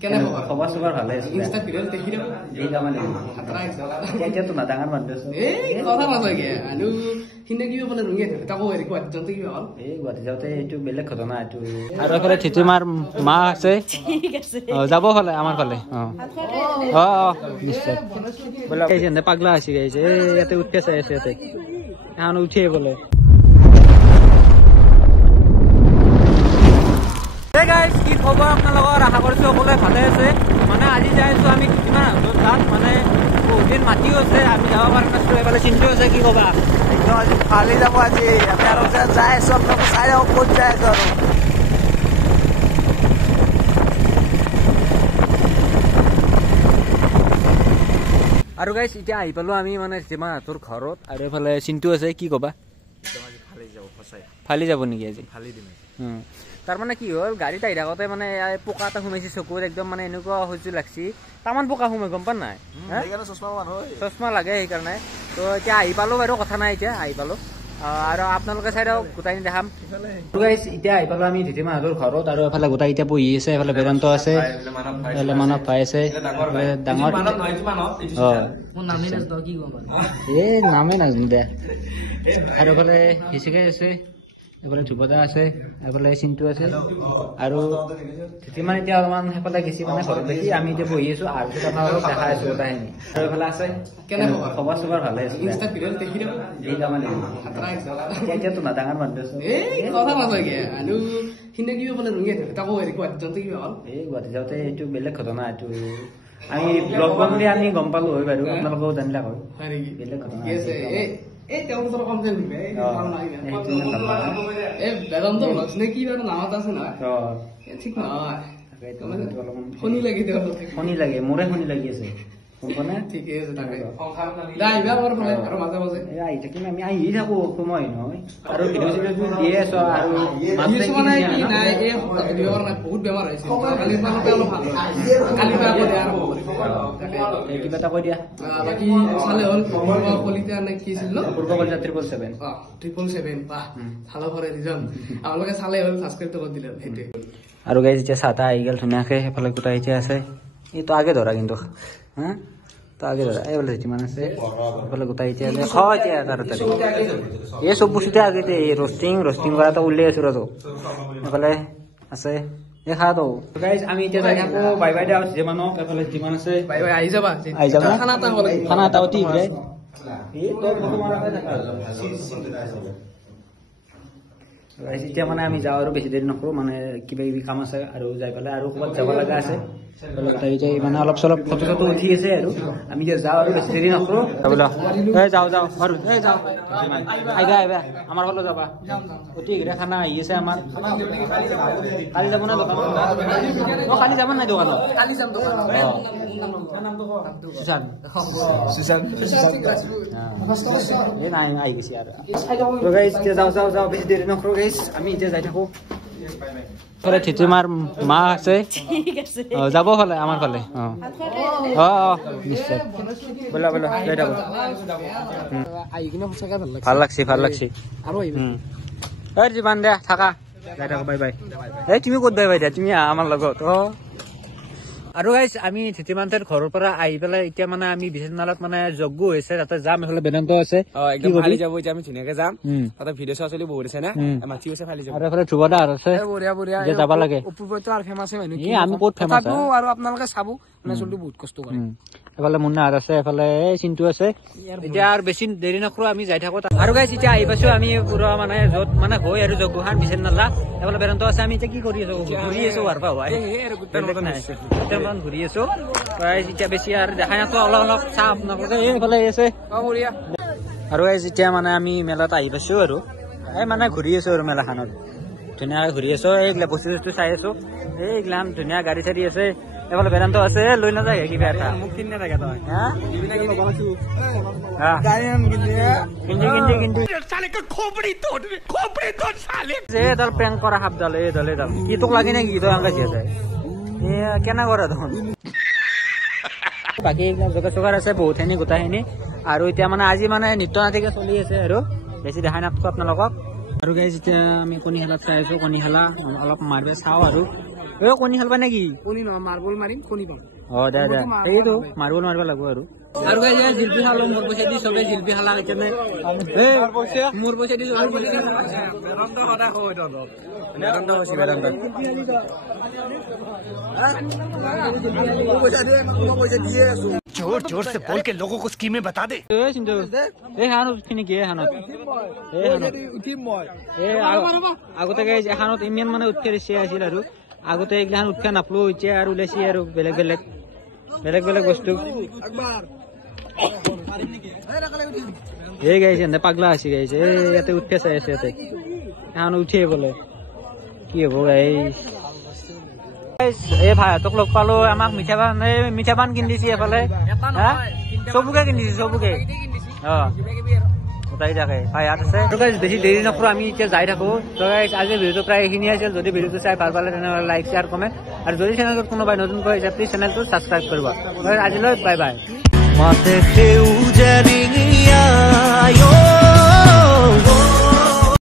কেনে খবৰ খবৰ ভালে আছে ইনষ্টা ভিডিঅ দেখি দিও এই কাম নাই খাতৰা এতিয়া তো না ডাঙৰ মানুহ আছে এই কথা নাথাকে আৰু হিন্দে কিবা বলে ৰঙিয়ে থাকে তাকো হেৰি কোৱা জনতে কিবা হ'ল এই গুৱাহাটী যাওঁতে এইটো বেলেগ ঘটনা এইটো আৰু এফালে থিতিমাৰ মা আছে ঠিক আছে যাব ফালে আমাৰ ফালে নিশ্চয় বলে এই পাগলা আছে গাইছে এই ইয়াতে উঠে চাই আছে ইয়াতে এখন উঠিয়ে বলে Hey guys, কি খবৰ আপোনালোকৰ আশা কৰিছো সকলোৱে ভালে আছে মানে আজি যাই আছো আমি কিমান তাত মানে বহুদিন মাটিও আছে আমি যাব পৰা নাছিলো এইফালে চিন্তা আছে কি কবা একদম আজি খালি যাব আজি আমি আৰু যাই আছো আপোনালোক চাই ক'ত যাই আছো আৰু গাইছ এতিয়া আহি পালো আমি মানে যিমান তোৰ ঘৰত আৰু এইফালে চিন্তু আছে কি কবা ফালি যাব নেকি আজি ফালি দিম তাৰমানে কি হ'ল গাড়ীত আহি থাকোঁতে মানে পোকা এটা সোমাইছে চকুত একদম মানে এনেকুৱা সহ্য লাগছি তামান পোকা সোমাই গম পা নাই চশমা লাগে সেইকাৰণে তো এতিয়া আহি পালো বাৰু কথা নাই এতিয়া আহি পালো আৰু আপোনালোকে চাই দিয়ক গোটাই দেখাম এতিয়া আহি পালো আমি ধীতিমাহঁতৰ ঘৰত আৰু এফালে গোটাই এতিয়া বহি আছে এফালে বেদান্ত আছে এফালে মানৱ ভাই আছে ডাঙৰ এই নামে নাজানো দে আৰু এফালে হিচিকাই আছে এফালে ধ্ৰুৱদা আছে এফালে চিন্তু আছে আৰু ধীতিমান এতিয়া অলপমান সেইফালে গেছি মানে ঘৰত দেখি আমি এতিয়া বহি আছো আৰু আপোনালোকক দেখাই আছো গোটাইখিনি আৰু এইফালে আছে কেনে খবৰ চবৰ ভালে আছে ইনষ্টা ভিডিঅ দেখি দিও এই কাম নাই খাতৰা এতিয়া তো না ডাঙৰ মানুহ আছে এই কথা নাথাকে আৰু হিন্দে কিবা বলে ৰঙিয়ে থাকে তাকো হেৰি কোৱা জনতে কিবা হ'ল এই গুৱাহাটী যাওঁতে এইটো বেলেগ ঘটনা এইটো আমি ব্লগ বনালে আমি গম পালো হয় বাৰু আপোনালোকেও জানিলা হয় বেলেগ ঘটনা এই তেওঁলোকৰ কমপ্লেইন দিবে এই ভাল নাই এই বেদান্ত ব্লগছ নে কি বাৰু নাম আছে নহয় ঠিক নহয় শনি লাগি শনি লাগে মোৰে শনি লাগি আছে ঠিকে আছে তাকে আহিবা আমাৰ ফালে আৰু মাজে মাজে আহি থাকিম আমি আহি থাকো সময় নহয় আৰু ভিডিঅ' চিডিঅ' দিয়ে আছো আৰু বহুত বেমাৰ হৈছে কালিৰ পৰা অলপ ভাল কালিৰ পৰা কিবা এটা কৈ দিয়া বাকী চালে হ'ল কলিতা নে কি আছিল পূৰ্ব কলিতা 777 বাহ ভালো কৰে ৰিজন আপোনালোকে চালে হ'ল সাবস্ক্ৰাইব কৰি দিলে সেইটোৱে আৰু গাইজ এতিয়া চাহ আহি গ'ল ধুনীয়াকে সেইফালে গোটাই এতিয়া আছে এইটো আগে ধৰা কিন্তু হা তো আগে ধৰা এইফালে যিমান আছে এইফালে গোটাই এতিয়া এতিয়া তাড়াতাড়ি এই চব বস্তুতে আগতে এই ৰষ্টিং কৰাটো উলিয়াই আছো ৰ এইফালে আছে দেখা তো গাইজ আমি এতিয়া যাই থাকো বাই বাই দিয়া যিমানক এইফালে যিমান আছে বাই বাই আহি যাবা খানা এটা অতি এই তোৰ তোমাৰ থাকা এতিয়া মানে আমি যাওঁ আৰু বেছি দেৰি নকৰো মানে কিবা কিবি কাম আছে আৰু যাই পেলাই আৰু ক'ৰবাত যাব লগা আছে মানে অলপ চলপ ফটো চটো উঠি আছে আৰু আমি যাওঁ আৰু বেছি দেৰি নকৰো যাওঁ আহিবা আমাৰ ফালে যাবা অতি ঘৰে খানা আহি আছে আমাৰ কালি যাব না দোকানত কালি যাব নাই দোকানত এই নাই আহি গৈছে আৰু যাওঁ বেছি দেৰি নকৰো গাইজ আমি এতিয়া যাই থাকো থিতিমাৰ মা আছে ঠিক আছে যাব ফালে আমাৰ ফালে নিশ্চয় বলা যাই থাকো ভাল লাগছে আৰু যিমান দে থাকা যাই থাকো বাই বাই এই তুমি ক'ত বাই বাই দিয়া তুমি আমাৰ লগত আৰু গাইজ আমি ধীতিমান্তৰ ঘৰৰ পৰা আহি পেলাই এতিয়া মানে আমি বিশ্বনাথত মানে যজ্ঞ হৈছে তাতে যাম এইফালে বেদান্ত আছে ফালি যাব এতিয়া আমি ধুনীয়াকে যাম তাতে ভিডিঅ' চোৱা চলি বহুত আছে না মাটি আছে ফালি যাব আৰু এইফালে ধ্ৰুৱদা আছে বঢ়িয়া যাব লাগে অপূৰ্বটো আৰু ফেমাছ হয় আমি ক'ত ফেমাছ আৰু আপোনালোকে চাব মানে চলি বহুত কষ্ট কৰে এইফালে মুন্নাহাত আছে এইফালে চিন্তু আছে এতিয়া আৰু বেছি দেৰি নকৰো আমি যাই থাকো আৰু গাইজ এতিয়া আহি পাইছো আমি পুৰা মানে য'ত মানে হয় আৰু যজ্ঞখান বিশ্বনাথ এইফালে বেদান্ত আছে আমি এতিয়া কি কৰি আছো ঘূৰি আছো হোৱাৰ পৰা হোৱাই ঘূৰি আছো এতিয়া বেছি আৰু দেখাই নাছো অলপ চাহ আপোনালোকে এইফালে আছে আৰু যেতিয়া মানে আমি মেলাত আহি পাইছো আৰু এই মানে ঘূৰি আছো আৰু মেলাখনত ধুনীয়াকে ঘূৰি আছো এইগিলা বস্তু চস্তু চাই আছো এইগিলান ধুনীয়া গাড়ী চাড়ী আছে এইফালে বেদান্ত আছে লৈ নাযায় কিবা এটা মোক কিনি নাথাকে তই এডাল প্ৰেংক কৰা সাপডাল এইডাল কি তোক লাগি নে কি তই আংগাছি আছে কেনে কৰা দেখোন বাকী এইবিলাক জোগাৰ চোগাৰ আছে বহুতখিনি গোটাইখিনি আৰু এতিয়া মানে আজি মানে নৃত্য নাটিকা চলি আছে আৰু বেছি দেখাই নাপাতো আপোনালোকক আৰু গাইজ এতিয়া আমি কণী খেলাত চাই আছো কণী খেলা অলপ মাৰিব চাওঁ আৰু কণী খেলবা নেকি কণী নহয় মাৰ্বল মাৰিম কণী পাম দে সেইটো মাৰ্বল মাৰিব লাগিব আৰু জিলপি খালো মোৰ পইচা দি চবে জিলপি খালা সেইকাৰণে মোৰ পইচা দি जोर जोर से बोल के लोगों को स्कीमें बता दे আগতে এখানত ইমান মানে উঠে আছিল আৰু আগতে এইগিলাখান উঠা নাপলো এতিয়া আৰু ওলাইছে আৰু বেলেগ বেলেগ বস্তু এই গাইছে পাগলা আছে গাইছে ইয়াতে উঠে চাই আছে ইয়াতে এখন উঠে বোলে কি হব গাইছ এই ভাইহঁতক লগ পালো আমাক মিঠা পান কিনি দিছে এফালে চবুকে কিনি দিছে চবুকে গোটাই থাকে ভাইহঁত আছে বেছি দেৰি নকৰো আমি এতিয়া যাই থাকো আজি ভিডিঅ'টো প্ৰায় এইখিনি আছিল যদি ভিডিঅ'টো চাই ভাল পালে তেনেহ'লে লাইক শ্বেয়াৰ কমেণ্ট আৰু যদি চেনেলটোত কোনোবাই নতুনকৈ আহিছে প্লিজ চেনেলটো ছাবস্ক্ৰাইব কৰিব আজিলৈ বাই বাই